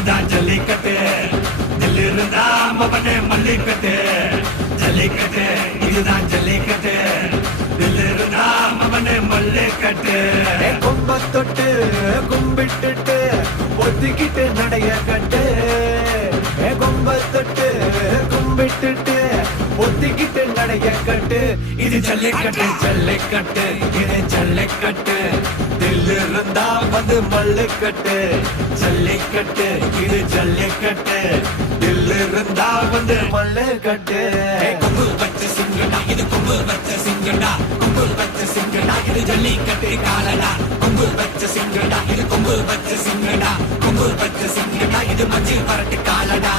இதுதான் ஜல்லிக்கட்டு தில்லு இருந்தா மவனே மல்லிக்கட்டு ஜல்லிக்கட்டு இதுதான் ஜல்லிக்கட்டு தில்லு இருந்தா மவனே மல்லிக்கட்டு கொம்ப தொட்டு கும்பிட்டுட்டு ஒத்திக்கிட்டு நடைய கட்டு கொம்ப தொட்டு கும்பிட்டுட்டு ஒத்திக்கிட்டு நடைய கட்டு இது ஜல்லிக்கட்டு ஜல்லிக்கட்டு இது ஜல்லிக்கட்டு தில்லு இருந்தா வந்து மல்லுக்கட்டு ஜல்லிக்கட்டு இது ஜல்லிக்கட்டு தில்லு இருந்தா வந்து மல்லுக்கட்டு கொம்பு வச்ச சிங்கடா இது கொம்பு வச்ச சிங்கடா கொம்பு வச்ச சிங்கடா இது ஜல்லிக்கட்டு காலடா கொம்பு வச்ச சிங்கடா இது கொம்பு வச்ச சிங்கடா கொம்பு வச்ச சிங்கடா இது மஞ்சள் பரட்டு காலடா